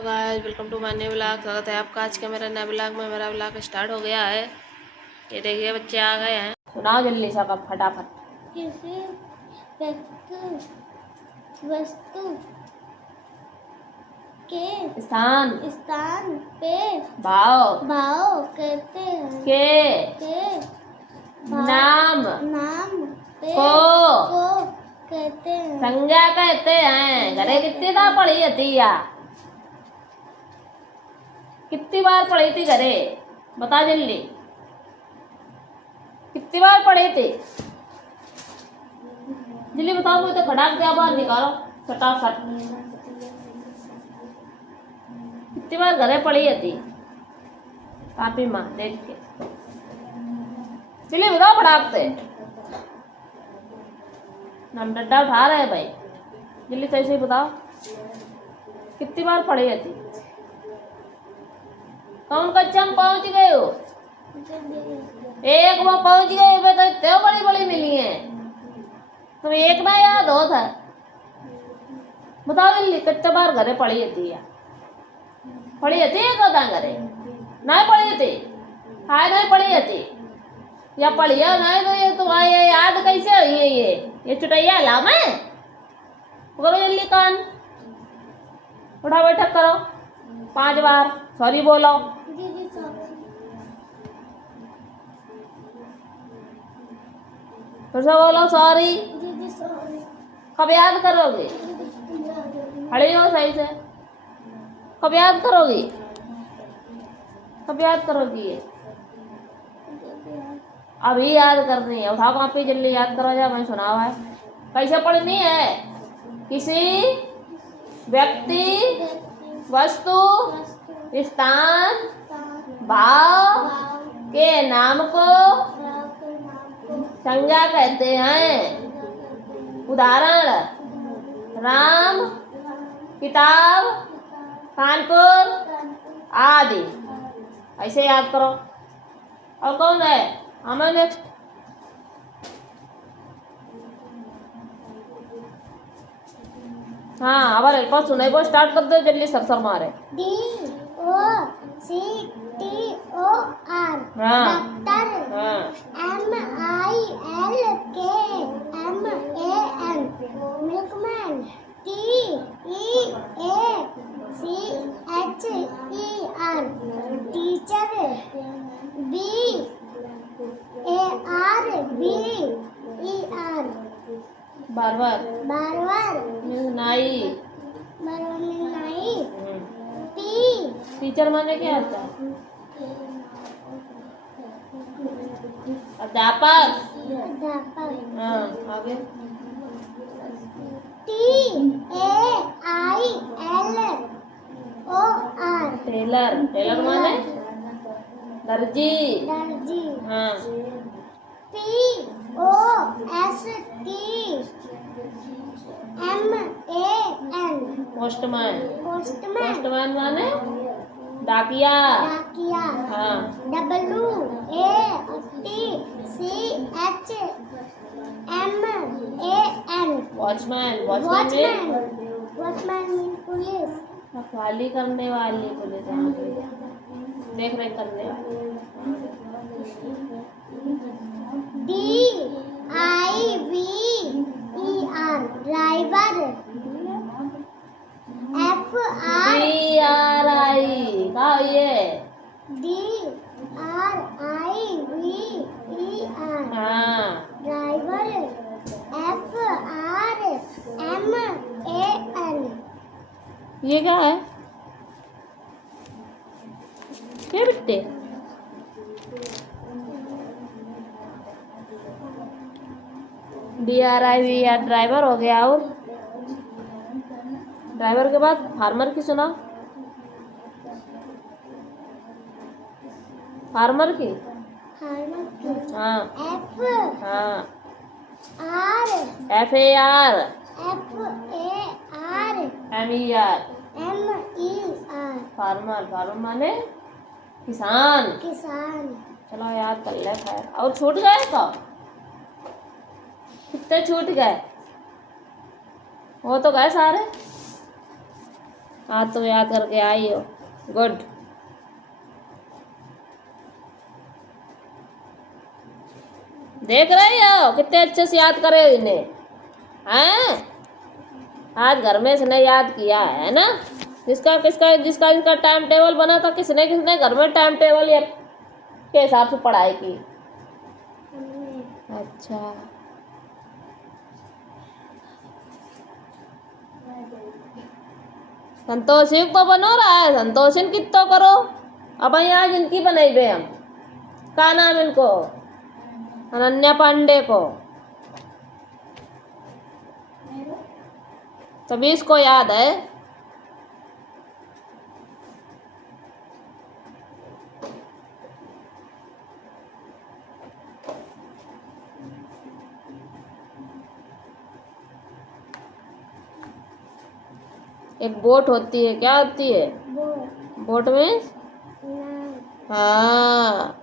तो guys welcome to my new vlog. स्वागत है आपका आज के मेरे नए व्लॉग में। मेरा व्लॉग स्टार्ट हो गया है। ये देखिए बच्चे आ गए हैं। सुनाओ जल्दी सा कब फटाफट। किसी वस्तु के स्थान पे भाव कहते हैं के नाम पे को कहते हैं संज्ञा कहते हैं। घरे कितनी बार पढ़ी थी या कितनी बार पढ़ी थी घरे बता जल्दी। कितनी बार पढ़ी थी जल्दी बताओ। मुझे तो खड़ाक दिया बाहर निकालो फटाफट। कितनी बार घरे पढ़ी थी कापी माँ देख के जल्दी बताओ फटाक से। हम डड्डा उठा रहे हैं भाई। जल्दी कैसे बताओ कितनी बार पढ़ी थी। कौन कक्षा में पहुंच गए हो? एक में पहुंच गए। वे तो इतने बड़ी बड़ी मिली है तुम एक ना याद हो था। बताओ जल्दी कितने बार घरे पढ़ी थी या पढ़ी थी एक होता घरे नहीं पढ़ी थी हाय नहीं पढ़ी थी या पढ़िया नहीं तो ये तो ये याद कैसे हुई है ये चुटैया ला मैं करो जल्दी कान उठा बैठक करो 5 बार सॉरी बोलो। फिर से बोलो सॉरी। कब याद करोगे? खड़े हो सही से। कब याद करोगी? कब याद करोगी? ये अभी याद करनी है। उठाओ कॉपी जल्दी याद करो। जा मैं सुना हुआ है कैसे पढ़नी है। किसी व्यक्ति वस्तु स्थान भाव के नाम को संज्ञा कहते हैं। उदाहरण राम किताब कानपुर आदि। ऐसे याद करो। और कौन है हमें नेक्स्ट? हाँ अब एक सुने को स्टार्ट कर दो जल्दी सब सर मारे। DOCTOR doctor. MILK milkman. TEACHER teacher. BARBER बार नाई। टीचर माने क्या होता है? अध्यापक। हाँ आगे। टेलर। टेलर माने दर्जी। हाँ। पोस्टमैन। पोस्टमैन माने डाकिया। हाँ। WATCHMAN watchman. Watchman police. रखवाली करने वाली पुलिस। देख रेख करने वाली। DIVER driver. DRI का ये DRIVER हाँ ड्राइवर। FRMAN ये क्या है? क्या बिट्टे? DRIVER ड्राइवर हो गया। और ड्राइवर के बाद फार्मर की सुना। फार्मर की हाँ हाँ FAR MER फार्मर। फार्मर माने किसान। चलो याद कर ले खैर। और छूट गए तो कितने छूट गए? वो तो गए सारे। आज तो याद करके आई हो, गुड। देख रहे हो कितने अच्छे से याद करे हो इन्हें, हैं? आज घर में इसने याद किया है ना। जिसका किसका जिसका जिसका टाइम टेबल बना था, किसने किसने घर में टाइम टेबल या के हिसाब से पढ़ाई की। अच्छा, संतोषी को बनो रहा है, संतोषी कितो करो। अब आज इनकी बनाई बे हम, का नाम इनको, अनन्या पांडे को। तभी इसको याद है। एक बोट होती है, क्या होती है बोट में? हाँ,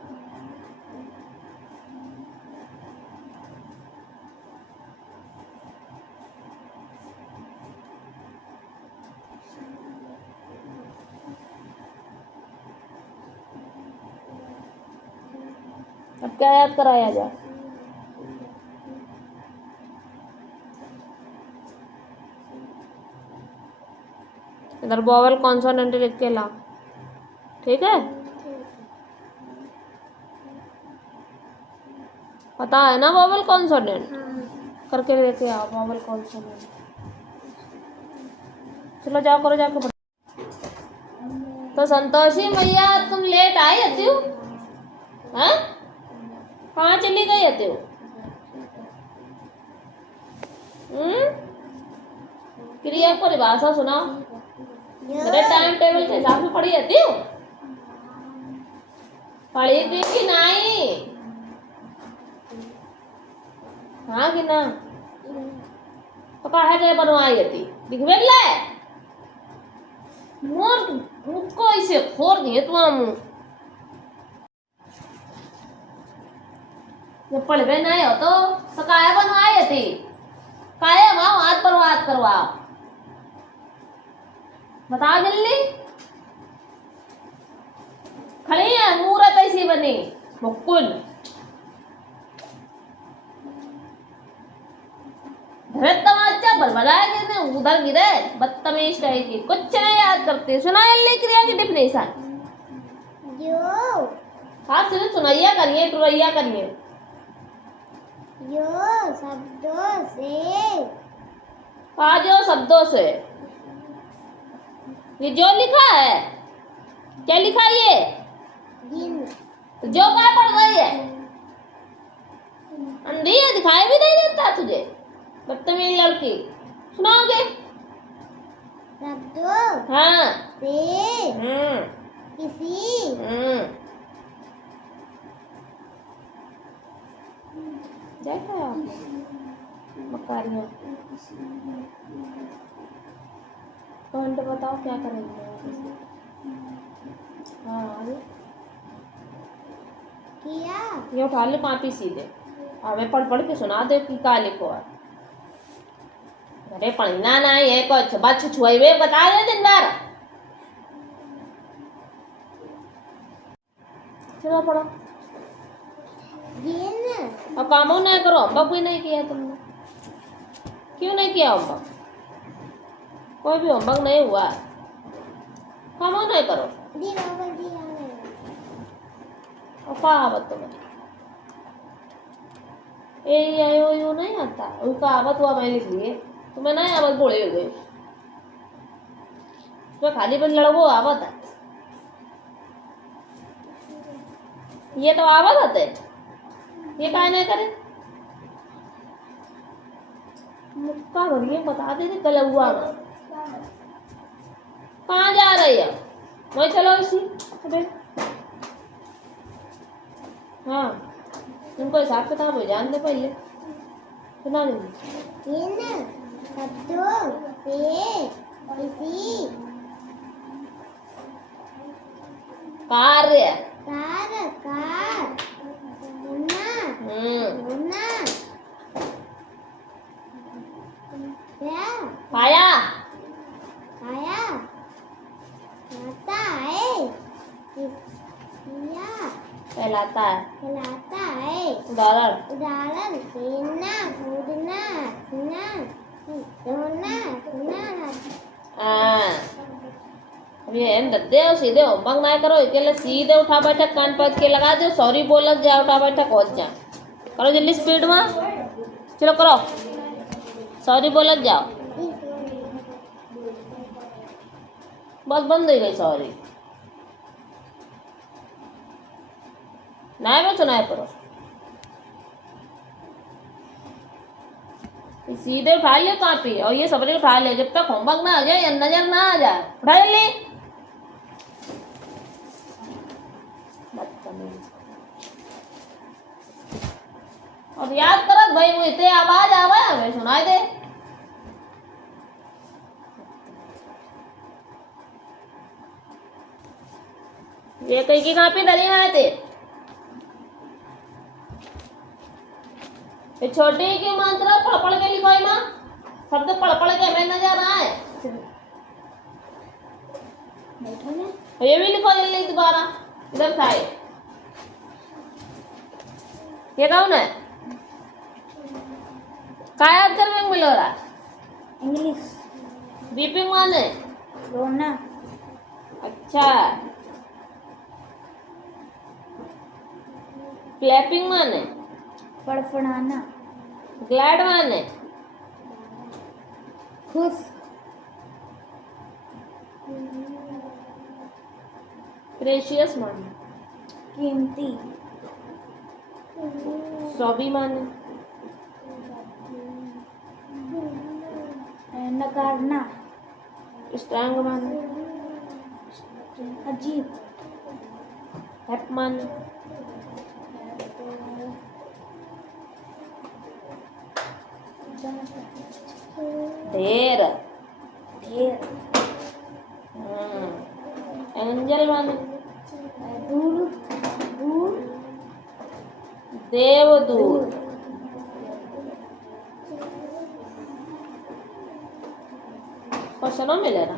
अब क्या याद कराया जाए? इधर वोवेल कॉन्सोनेंट लिख के ला, ठीक है? पता है ना वोवेल कॉन्सोनेंट? करके लेके आओ वोवेल कॉन्सोनेंट। चलो जाओ करो जाके। तो संतोषी मैया तुम लेट आई हती हो, हाँ? कहाँ चली गई हती हो? क्रिया को परिभाषा सुनाओ। मेरे टाइम टेबल के हिसाब से पढ़ी हती हो? पढ़ी थी कि नहीं? हाँ कि ना? तो काहे के बनवाई हती? दिखबे ले मोर मुझको ऐसे खोर दिए तुम मुँह। जब पढ़बे नहीं हो तो काहे बनवाई हती? काहे वहाँ हाथ पर बात करवाओ, बताओ जल्दी। खड़ी है मूरत ऐसी बनी मुक्कुल, तमाचा बलबलाया गिरने उधर गिरे, बदतमीज रहेगी, कुछ नहीं याद करती। सुना जल्दी क्रिया की डिफिनेशन। हाँ सिर्फ सुनाइया करिए, टुरैया करिए। जो शब्दों से, हाँ जो शब्दों से। ये जो लिखा है, क्या लिखा है ये? जो क्या पढ़ रही है? अंधी है, दिखाई भी नहीं देता तुझे, बदतमीज लड़की। सुनाओगे? शब्दों हाँ से किसी देखा है आपने मकारियों? कमेंट बताओ क्या करेंगे। हाँ आगे किया, ये उठा ले पापी सीधे, हमें पढ़ पढ़ के सुना दे कि का लिखो है। अरे पढ़ना नहीं है कुछ, बस छुछुए बता दे दिन भर। चलो पढ़ो। और काम नहीं करो, होमवर्क भी नहीं किया तुमने। क्यों नहीं किया होमवर्क? कोई भी होमवर्क नहीं हुआ, काम नहीं करो। और कहावत तुम्हें ए आयो यू नहीं आता, वो कहावत हुआ मैंने लिए, तुम्हें नहीं आवत बोले हो गए। तो खाली बस लड़को आवत है, ये तो आवत आते, ये काहे नहीं करे? मुक्का भरिए बता दे थे कल हुआ। कहाँ जा रही है? वही चलो इसी। हाँ तुमको हिसाब किताब हो जान दे पहले, सुना देंगे। इन शब्दों से किसी कार्य कार्य का होना पाया पाया किया कहलाता है। कहलाता है। उदाहरण उदाहरण खेलना, कूदना, हंसना, रोना, सुना। हाँ, अब ये है दद्दे और सीधे होमवर्क ना करो, इसके सीधे उठा बैठक कान पकड़ के लगा दो, सॉरी बोलत जा, उठा बैठक पहुंच जा, करो जल्दी स्पीड में, चलो करो, सॉरी बोलत जाओ, बस बंद हो गई सॉरी, ना में सुनाए करो, सीधे उठा लियो कॉपी और ये सबरी उठा ले, जब तक होमवर्क ना आ जाए या नजर ना आ जाए, उठा जल्दी। और याद करत भाई मुझे ते आवाज आवे हमें सुनाई दे। ये कहीं की कॉपी दली में थे, ये छोटी की मात्रा पढ़ पढ़ के लिखो ना, शब्द पढ़ पढ़ के हमें नजर आए, ये भी लिखो जल्दी दोबारा, इधर था ये कौन है, क्या याद कर में मिलो रहा, इंग्लिश। बीपिंग माने रोना। अच्छा, क्लैपिंग माने फड़फड़ाना। ग्लैड माने खुश। प्रेशियस माने कीमती। स्वाभिमानी नकारना। स्ट्रांग माने अजीब। हैप माने ढेर ढेर। एंजल माने दूर। दूर। देवदूत क्वेश्चन मिले ना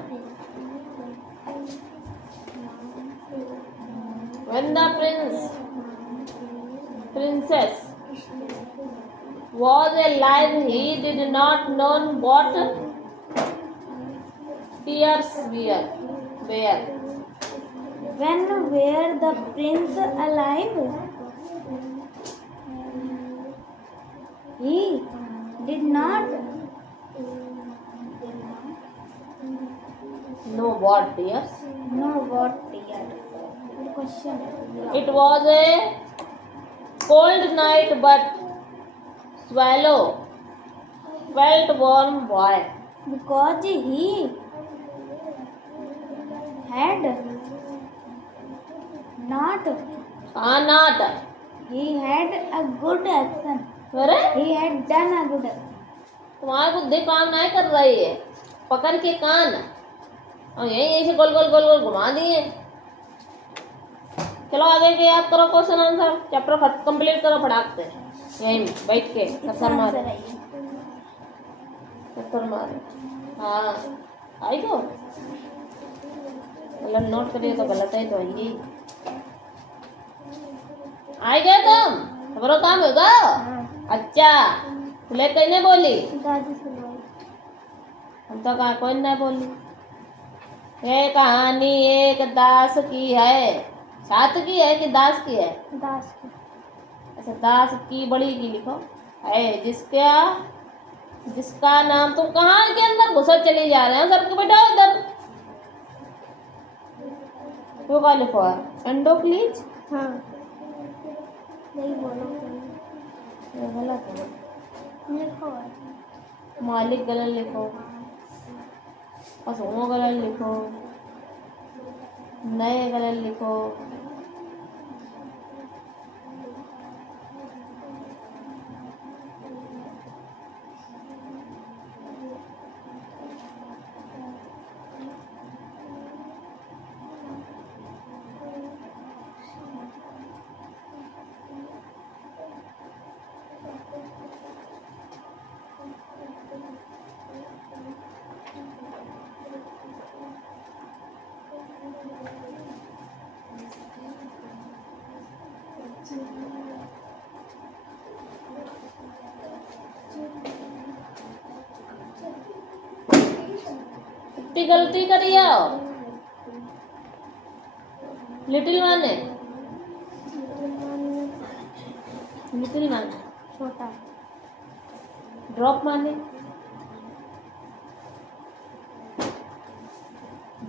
when the princess was alive he did not know what tears were When were the prince alive? He did not know what tears. know what tear. Good question. It was a cold night, but Swallow felt warm. Why? Because he had not. Not. He had a good action. अरे He had done a good action. तुम्हारी बुद्धि काम नहीं कर रही है, पकड़ के कान और यही ऐसे गोल गोल गोल गोल घुमा दिए। चलो आगे के याद करो क्वेश्चन आंसर, चैप्टर कंप्लीट करो फटाक से, यहीं बैठ के चक्कर मारो, चक्कर मारो। हाँ आई तो मतलब नोट करिए तो गलत है तो आइए, आई गए तुम, तुम्हारा काम होगा। अच्छा ले कहने बोली, दादी से बोल। हम तो कहा कोई नहीं बोली। ये कहानी एक दास की है, सात की है कि दास की है? दास की। अच्छा दास की बड़ी की लिखो है, जिसका नाम, तुम कहाँ के अंदर घुसर चले जा रहे हो, सबके बैठा इधर, वो क्या लिखो है, एंडोक्लीज। हाँ नहीं बोलो, ये गलत है, लिखो। मालिक गलत लिखो, पशुओं गलत लिखो, नए गलत लिखो, कितनी गलती करी है लिटिल माने लिटिल माने छोटा ड्रॉप माने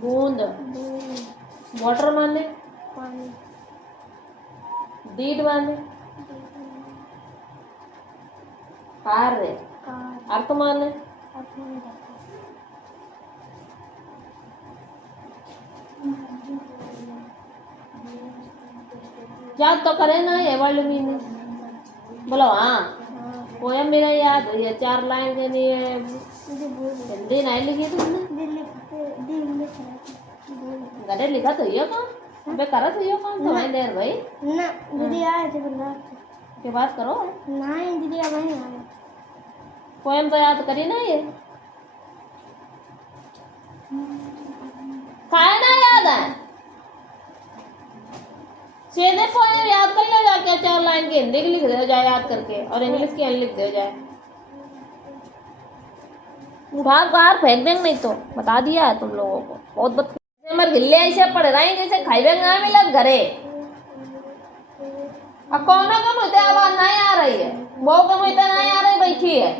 बूंद बूंद वाटर माने पानी डीड माने कार्य कार अर्थ माने अपने रखा याद तो करे ना ये वर्ड मीनिंग बोलो हाँ हाँ पोयम मेरा याद हुई है 4 लाइन के लिए मुझे भूल गई हिंदी नहीं लिखी तुमने गधे लिखा तो ये काम अबे करा तो ये काम तो वहीं देर भाई ना दीदी आए थे बल्ला के बात करो नहीं दीदी अब वहीं आए पोयम तो याद करी ना ये खाए ना याद है सीधे पोयम याद कर ले जाके 4 लाइन की हिंदी की लिख दे जाए याद करके और इंग्लिश की लिख दे जाए उठा बाहर फेंक देंगे नहीं तो बता दिया है तुम लोगों को बहुत मर गिल्ले ऐसे पड़ रहे हैं जैसे खाइबे ना मिलत घरे अब कौन का मुझे आवाज नहीं आ रही है वो का मुझे नहीं आ रही बैठी है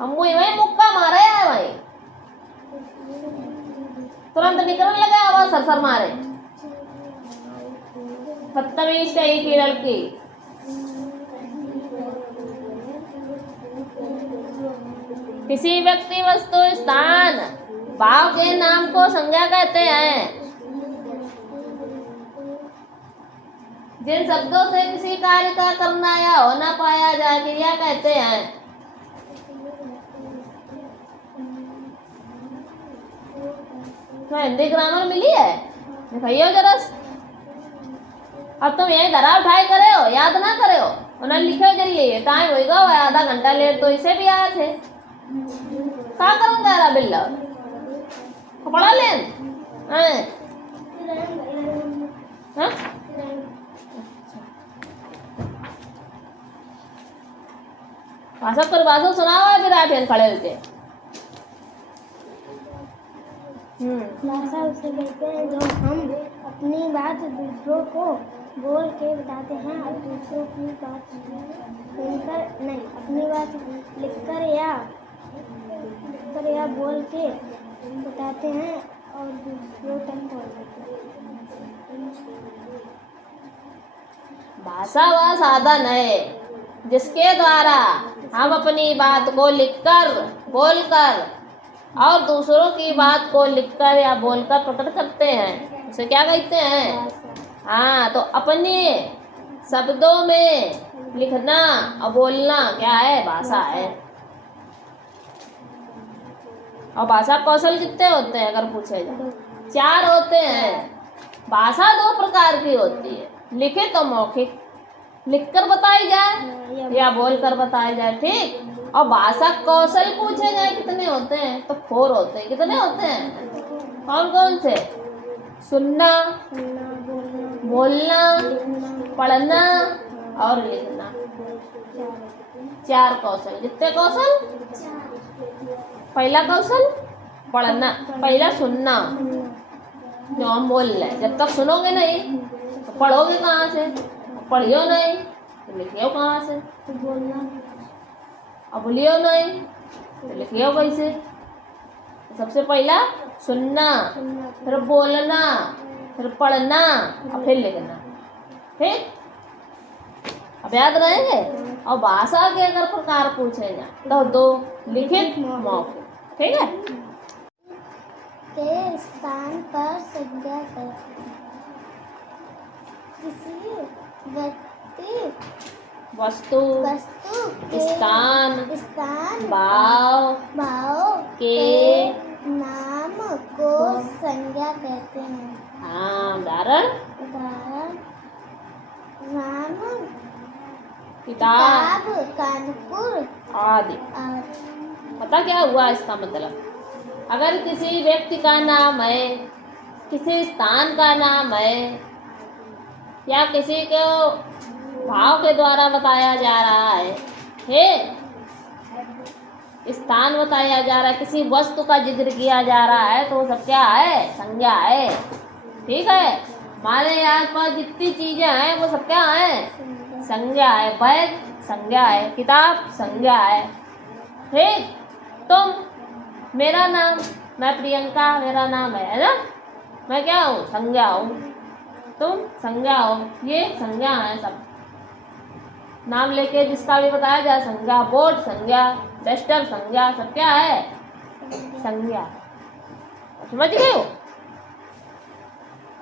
हम वही वही मुक्का मारे है भाई तुरंत निकलने लगे आवाज सरसर मारे बदतमीज कहीं की लड़की किसी व्यक्ति वस्तु स्थान भाव के नाम को संज्ञा कहते हैं जिन शब्दों से किसी कार्य का करना या होना पाया जाए क्रिया कहते हैं तो हिंदी ग्रामर मिली है दिखाइयो जरा अब तुम यही धरा उठाई करे हो याद ना करे हो उन्हें लिखे जल्दी टाइम होगा आधा घंटा लेट तो इसे भी आए थे क्या करूंगा यार बिल्ला पढ़ा लें हाँ भाषा पर भाषा सुनाओ है फिर आप खड़े होके भाषा उसे कहते हैं जो हम अपनी बात दूसरों को बोल के बताते हैं और दूसरों की बात सुनकर नहीं अपनी बात लिखकर या बोल के बताते हैं और दूसरों तक पहुंचाते हैं। भाषा वह साधन है जिसके द्वारा हम अपनी बात को लिखकर बोलकर और दूसरों की बात को लिखकर या बोलकर प्रकट करते हैं उसे क्या कहते हैं हाँ तो अपने शब्दों में लिखना और बोलना क्या है भाषा है और भाषा कौशल कितने होते हैं अगर पूछे जाए 4 होते हैं भाषा 2 प्रकार की होती है लिखित और मौखिक लिखकर बताई जाए या बोलकर बताई जाए ठीक और भाषा कौशल पूछे जाए कितने होते हैं तो 4 होते हैं कितने होते हैं कौन कौन से सुनना बोलना पढ़ना और लिखना 4 कौशल कितने कौशल पहला कौशल पढ़ना पहला सुनना जो हम बोल रहे हैं जब तक सुनोगे नहीं तो पढ़ोगे कहाँ से पढ़ियो नहीं तो लिखियो कहाँ से बोलना अब बोलियो नहीं तो लिखियो कैसे सबसे पहला सुनना फिर बोलना फिर पढ़ना और फिर लिखना ठीक अब याद रहेंगे और भाषा के अगर प्रकार पूछे जाए तो 2 लिखित मौखिक ठीक है के स्थान पर संज्ञा करते हैं किसी व्यक्ति वस्तु वस्तु स्थान स्थान भाव के के नाम को संज्ञा कहते हैं हाँ उदाहरण उदाहरण राम किताब किताब कानपुर आदि आदि पता क्या हुआ इसका मतलब अगर किसी व्यक्ति का नाम है किसी स्थान का नाम है या किसी को भाव के द्वारा बताया जा रहा है स्थान बताया जा रहा है, किसी वस्तु का जिक्र किया जा रहा है, तो वो सब क्या है? संज्ञा है। ठीक है, हमारे आसपास जितनी चीजें हैं वो सब क्या है? संज्ञा है। बैग संज्ञा है, किताब संज्ञा है। ठीक, तुम, मेरा नाम, मैं प्रियंका, मेरा नाम है ना, मैं क्या हूँ? संज्ञा हूँ। तुम संज्ञा हो, ये संज्ञा है सब। नाम लेके जिसका भी बताया जाए संज्ञा, बोर्ड संज्ञा, डस्टर संज्ञा, सब क्या है? संज्ञा। समझ गए हो?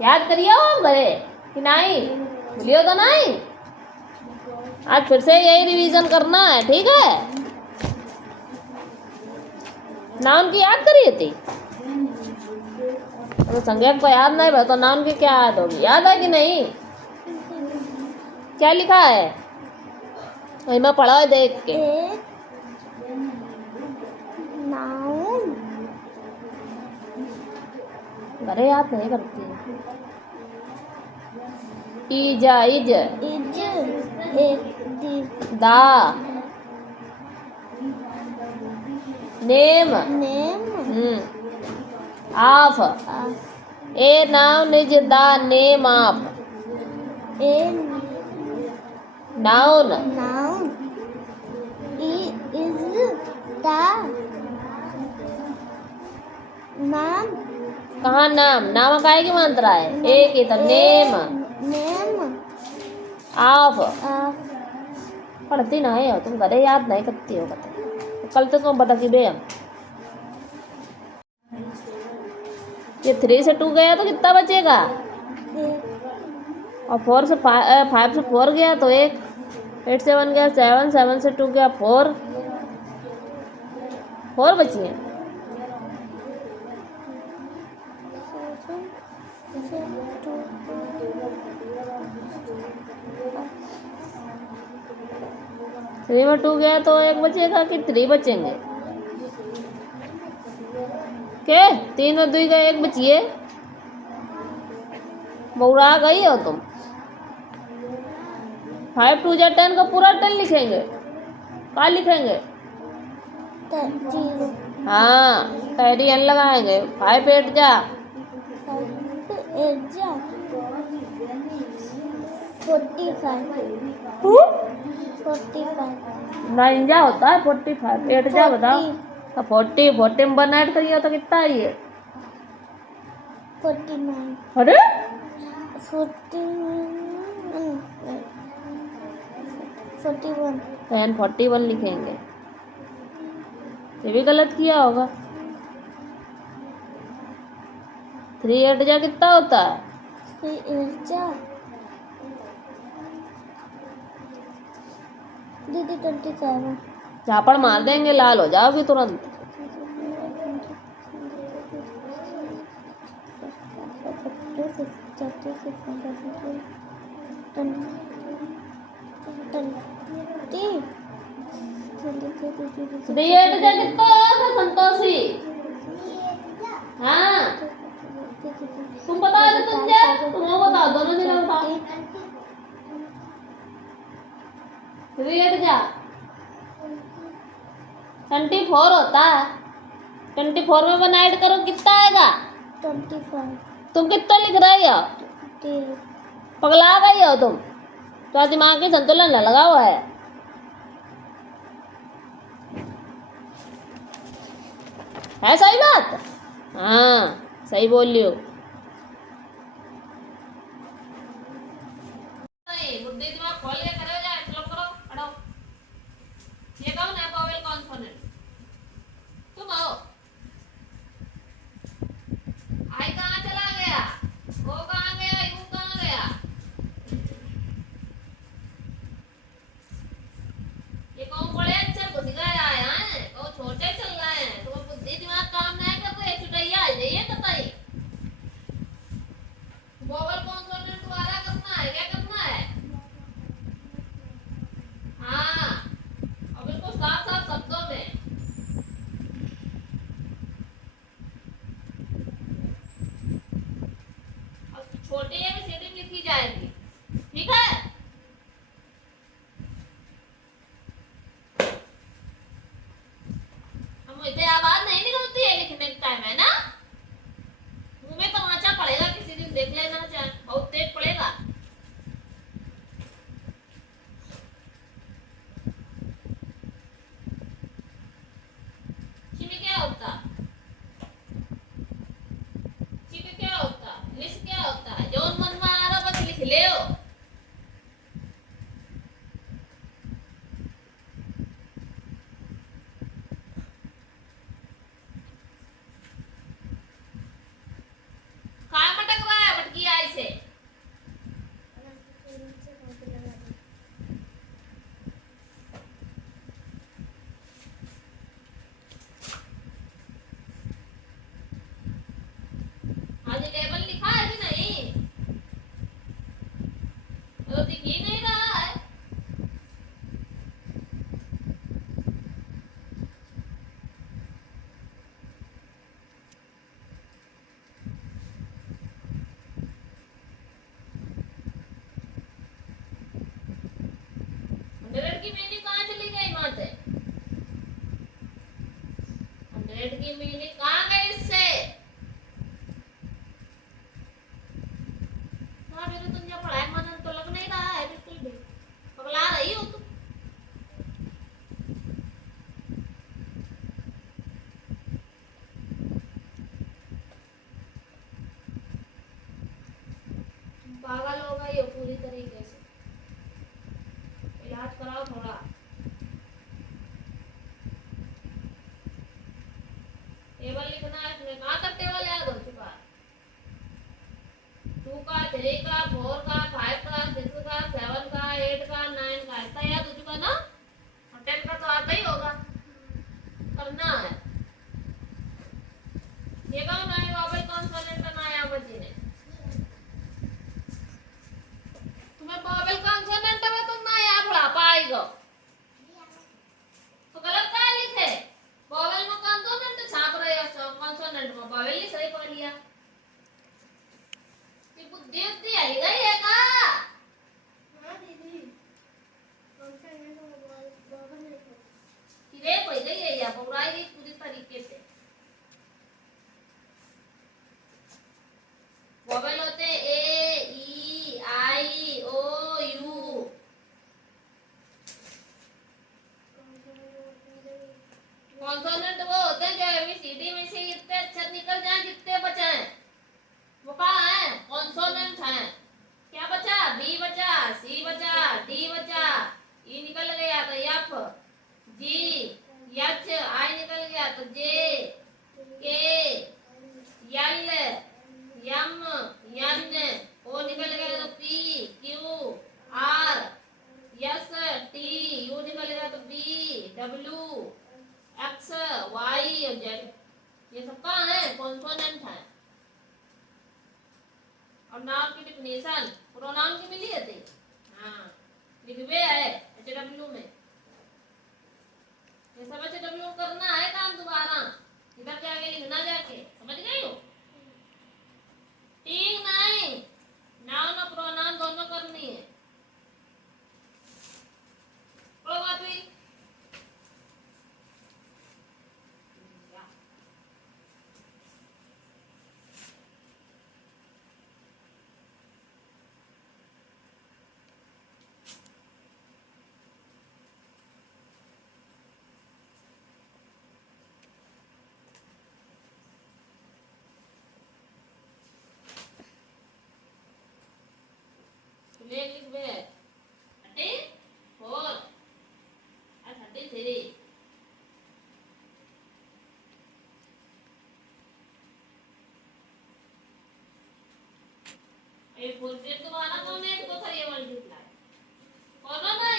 याद करिए हो घरे कि नहीं? भूलियो तो नहीं? आज फिर से यही रिवीजन करना है, ठीक है? नाउन की याद करिए थी, तो संज्ञा को याद नहीं भाई, तो नाउन की क्या याद होगी? याद है कि नहीं? क्या लिखा है? मैं पढ़ा है देख के। नाउन घरे याद नहीं करती। इज, दा, name, of, a noun is the name of, noun is the नाम। कहाँ नाम? नाम काय की मात्रा है? एक ही तो नेम ऑफ। पढ़ती नहीं हो तुम, घरे याद नहीं करती हो कते। कल तो तुम बता की बे हम। ये 3 से 2 गया तो कितना बचेगा? और 4 से 5 से 4 गया तो 1, 8 से 1 गया 7, 7 से 2 गया 4 बचिए। थ्री में 2 गया तो 1 बचेगा कि 3 बचेंगे? के 3 में 2 गए 1 बचिए। बौरा गई हो तुम। 5 2 10 का पूरा 10 लिखेंगे। क्या लिखेंगे? हाँ, कैरी एन लगाएंगे। 5 8 जा 45 9 जा होता है 45, 8 जा बताओ। तो 40 में 1 ऐड करिए तो कितना है ये? 49। अरे 41 41 लिखेंगे। ये भी गलत किया होगा। 3 8 जा कितना होता है? 3 8 दीदी 27। झापड़ मार देंगे, लाल हो जाओगी तुरंत। संतोषी, हाँ तुम बता दो, तुम वो बताओ, दोनों जने बताओ। 3 8 जा 24 होता है। 24 में 1 ऐड करो कितना आएगा? 25। तुम कितना लिख रहे हो? पगला गई हो तुम, तो दिमाग के संतुलन न लगा हुआ है। सही बात? हाँ सही बोल रही हो। बुद्धि दिमाग खोल के करो, जाए चलो करो, पढ़ो। ये कौन है? Vowel consonant. तुम आओ। आई कहाँ चला गया? वो कहाँ गया? यू कहाँ गया? ये कौन बड़े अक्षर घुस गए आए हैं, कौन छोटे चल रहे हैं? तो बुद्धि दिमाग काम नहीं कर रहे, चुटैया आ जाइए कतई। वोवेल कॉन्सोनेंट वाला करना है, क्या करना है? हाँ, अब बिल्कुल साफ साफ शब्दों में। अब छोटे एबीसीडी लिखी जाएगी, ठीक है? इंग्लिश क्या होता है? जो मन में आ रहा बस लिख ले हो। कहाँ भटक रहा है? भटकी आई से आज टेबल लिखा है कि नहीं? तो दिख ही नहीं रहा है। हंड्रेड की मीनिंग कहाँ चली गई माते? हंड्रेड की मीनिंग कहाँ गई इससे? हाँ मेरे तुम जो पढ़ाई मन तो लग नहीं रहा है बिल्कुल भी। पगला रही हो तुम। पागल हो गई हो पूरी तरीके से। इलाज कराओ थोड़ा। टेबल लिखना है इसमें। कहाँ तक टेबल याद हो चुका है? 2 का, 3 का, 4 का, 5 का, 6 का, 7 का, 8 का, 9 का, इतना याद हो चुका ना? और 10 का तो आता ही होगा। करना है। ये कौन है? वोवेल कॉन्सोनेंट बनाया बच्ची ने। तुम्हें वोवेल कॉन्सोनेंट में तुम ना याद पढ़ा पाएगा। तो गलत क्या लिखे? वोवेल में कॉन्सोनेंट छाप रहे हो, कॉन्सोनेंट में वोवेल ही सही पढ़ लिया। ये बुद्धि उतनी आई गई है का? हाँ दीदी, कॉन्सोनेंट में बॉबल लिखो। किरे पड़ गई है या पौराई गई पूरी तरीके से। वोवेल होते ए, ई, आई, ओ, यू। कॉन्सोनेंट वो होते हैं जो एबीसीडी में से कितने अक्षर निकल जाए, कितने बचे हैं वो कहाँ है? कॉन्सोनेंट है। क्या बचा? बी बचा, सी बचा, डी बचा, ई निकल गया तो एफ, जी, एच, आई निकल गया तो जे, के, एल, एम, एन, ओ निकल गया तो P, Q, R, S, T, U निकल गया तो बी, डब्ल्यू, एक्स, वाई और जेड। ये सब कहाँ है? कॉन्सोनेंट है। और नाउन की डिफिनेशन प्रोनाउन की मिली है थी। हाँ लिखवे है एचडब्ल्यू में। ये सब एचडब्ल्यू करना है काम दोबारा। इधर जाके लिखना जाके, समझ गई हो? ठीक नहीं, नाउन और प्रोनाउन दोनों करनी है। कोई बात हुई? लेख लिखवे है 34 और 33। ये 4 दोबारा कौन है? तो था ये मल्टीप्लाई कौन है?